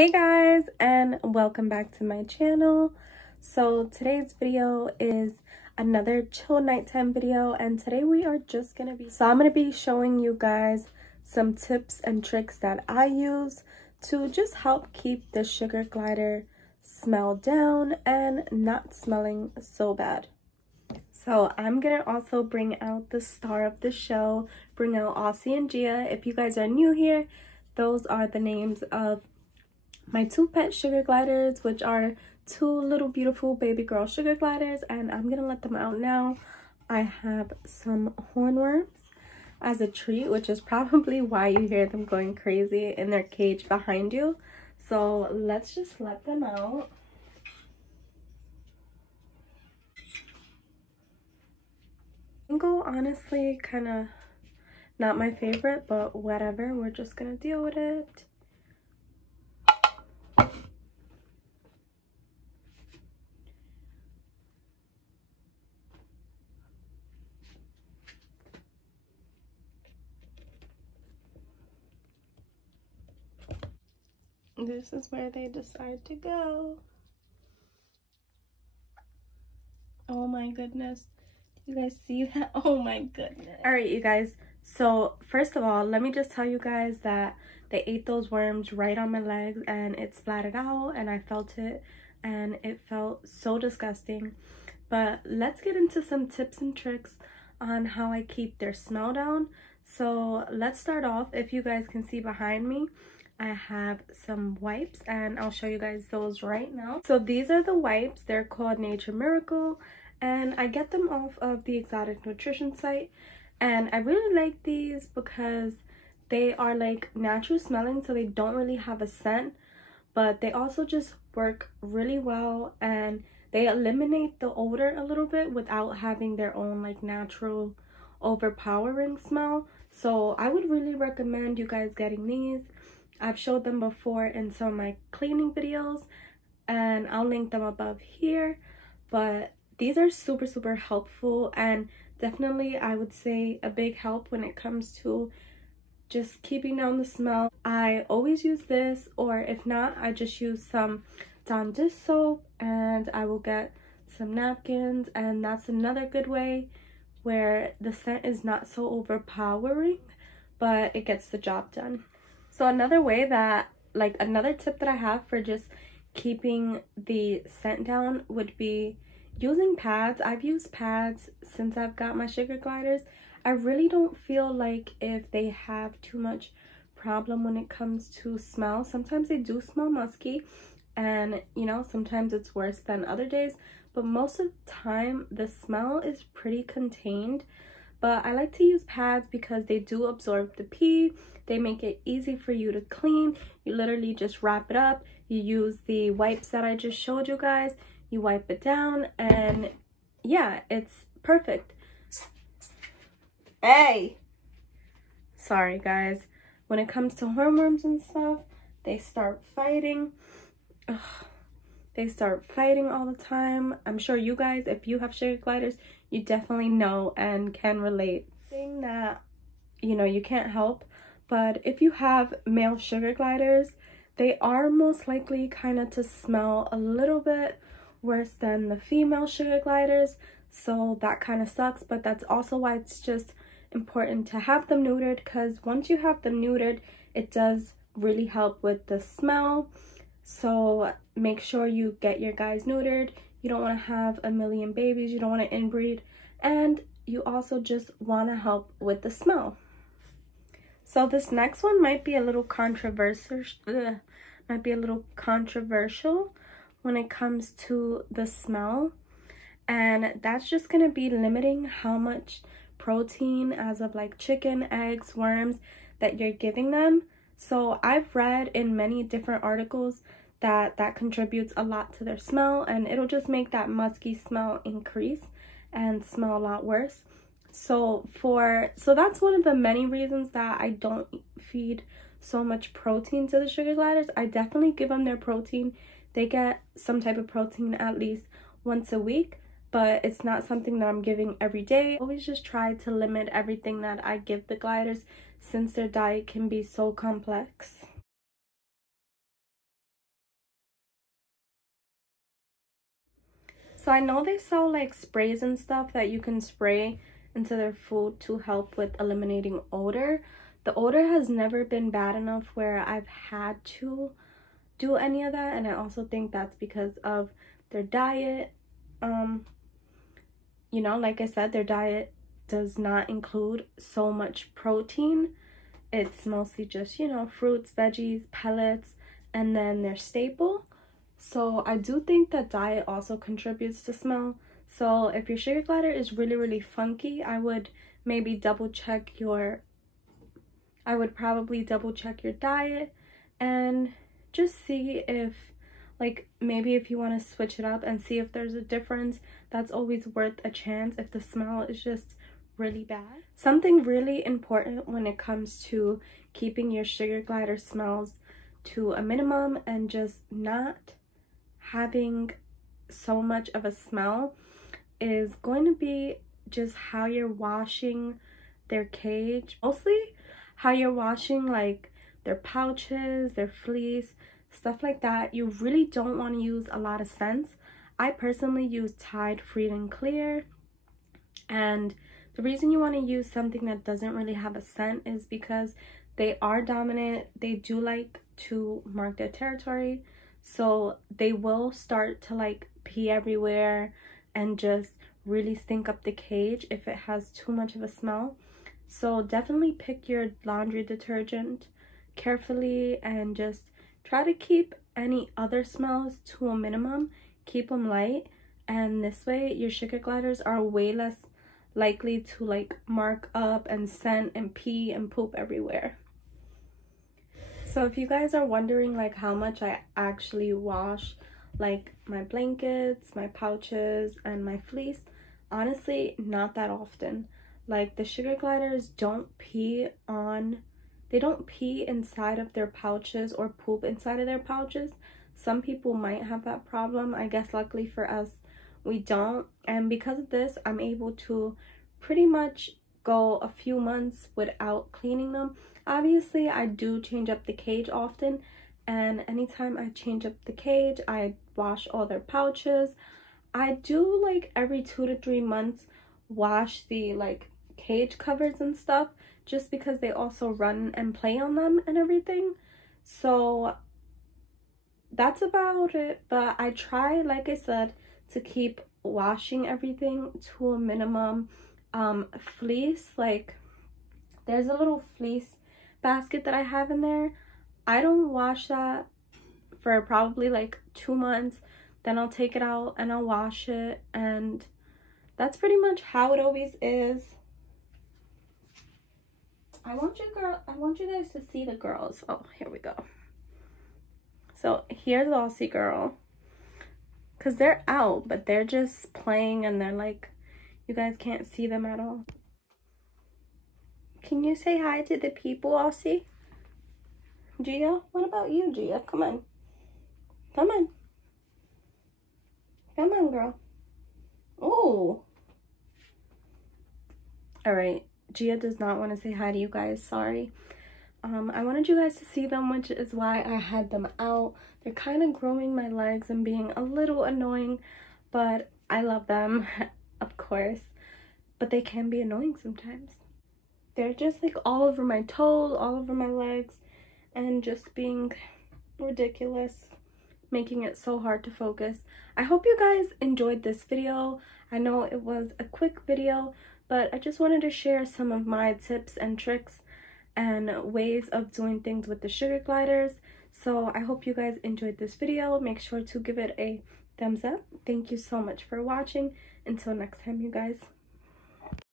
Hey guys, and welcome back to my channel. So today's video is another chill nighttime video, and today we are just I'm gonna be showing you guys some tips and tricks that I use to just help keep the sugar glider smell down and not smelling so bad. So I'm gonna also bring out the star of the show, bring out Aussie and Gia. If you guys are new here, those are the names of my two pet sugar gliders, which are two little beautiful baby girl sugar gliders, and I'm gonna let them out now. I have some hornworms as a treat, which is probably why you hear them going crazy in their cage behind you. So let's just let them out. Mango, honestly, kind of not my favorite, but whatever, we're just gonna deal with it. This is where they decide to go. Oh my goodness. You guys see that? Oh my goodness. All right, you guys. So first of all, let me just tell you guys that they ate those worms right on my legs and it splattered out and I felt it and it felt so disgusting. But let's get into some tips and tricks on how I keep their smell down. So let's start off. If you guys can see behind me, I have some wipes and I'll show you guys those right now. So these are the wipes. They're called Nature Miracle and I get them off of the Exotic Nutrition site, and I really like these because they are like natural smelling, so they don't really have a scent, but they also just work really well and they eliminate the odor a little bit without having their own like natural overpowering smell. So I would really recommend you guys getting these. I've showed them before in some of my cleaning videos and I'll link them above here, but these are super helpful and definitely I would say a big help when it comes to just keeping down the smell. I always use this, or if not, I just use some Dawn dish soap and I will get some napkins, and that's another good way where the scent is not so overpowering but it gets the job done. So another way that, like another tip that I have for just keeping the scent down would be using pads. I've used pads since I've got my sugar gliders. I really don't feel like if they have too much problem when it comes to smell. Sometimes they do smell musky and you know, sometimes it's worse than other days, but most of the time the smell is pretty contained. But I like to use pads because they do absorb the pee. They make it easy for you to clean. You literally just wrap it up. You use the wipes that I just showed you guys. You wipe it down and yeah, it's perfect. Hey! Sorry guys. When it comes to hornworms and stuff, they start fighting. Ugh. They start fighting all the time. I'm sure you guys, if you have sugar gliders, you definitely know and can relate. Thing that, you know, you can't help, but if you have male sugar gliders, they are most likely kind of to smell a little bit worse than the female sugar gliders. So that kind of sucks, but that's also why it's just important to have them neutered, because once you have them neutered, it does really help with the smell. So make sure you get your guys neutered. You don't want to have a million babies. You don't want to inbreed. And you also just want to help with the smell. So this next one might be a little controversial. When it comes to the smell. And that's just going to be limiting how much protein, as of like chicken, eggs, worms, that you're giving them. So I've read in many different articles that contributes a lot to their smell, and it'll just make that musky smell increase and smell a lot worse. So that's one of the many reasons that I don't feed so much protein to the sugar gliders. I definitely give them their protein. They get some type of protein at least once a week, but it's not something that I'm giving every day. I always just try to limit everything that I give the gliders since their diet can be so complex. So I know they sell like sprays and stuff that you can spray into their food to help with eliminating odor. The odor has never been bad enough where I've had to do any of that, and I also think that's because of their diet. You know, like I said, their diet does not include so much protein. It's mostly just, you know, fruits, veggies, pellets, and then their staple. So I do think that diet also contributes to smell. So if your sugar glider is really, really funky, I would maybe probably double check your diet and just see if, like, maybe if you want to switch it up and see if there's a difference. That's always worth a chance if the smell is just really bad. Something really important when it comes to keeping your sugar glider smells to a minimum and just not having so much of a smell is going to be just how you're washing their cage. Mostly how you're washing like their pouches, their fleece, stuff like that. You really don't want to use a lot of scents. I personally use Tide Free and Clear, and the reason you want to use something that doesn't really have a scent is because they are dominant. They do like to mark their territory, so they will start to like pee everywhere and just really stink up the cage if it has too much of a smell. So definitely pick your laundry detergent carefully and just try to keep any other smells to a minimum. Keep them light, and this way your sugar gliders are way less likely to like mark up and scent and pee and poop everywhere. So if you guys are wondering like how much I actually wash like my blankets, my pouches, and my fleece, honestly not that often. Like the sugar gliders don't pee inside of their pouches or poop inside of their pouches. Some people might have that problem. I guess luckily for us we don't, and because of this I'm able to pretty much go a few months without cleaning them. Obviously I do change up the cage often, and anytime I change up the cage I wash all their pouches. I do like every 2 to 3 months wash the like cage covers and stuff, just because they also run and play on them and everything. So that's about it. But I try, like I said, to keep washing everything to a minimum. Fleece, like there's a little fleece basket that I have in there. I don't wash that for probably like 2 months, then I'll take it out and I'll wash it, and that's pretty much how it always is. I want you guys to see the girls. Oh, here we go. So here's Aussie girl, because they're out but they're just playing and they're like, you guys can't see them at all. Can you say hi to the people, Aussie? Gia, what about you, Gia? Come on. Come on. Come on, girl. Oh. All right. Gia does not want to say hi to you guys. Sorry. I wanted you guys to see them, which is why I had them out. They're kind of growing my legs and being a little annoying, but I love them, of course. But they can be annoying sometimes. They're just like all over my toes, all over my legs, and just being ridiculous, making it so hard to focus. I hope you guys enjoyed this video. I know it was a quick video, but I just wanted to share some of my tips and tricks and ways of doing things with the sugar gliders. So I hope you guys enjoyed this video. Make sure to give it a thumbs up. Thank you so much for watching. Until next time, you guys.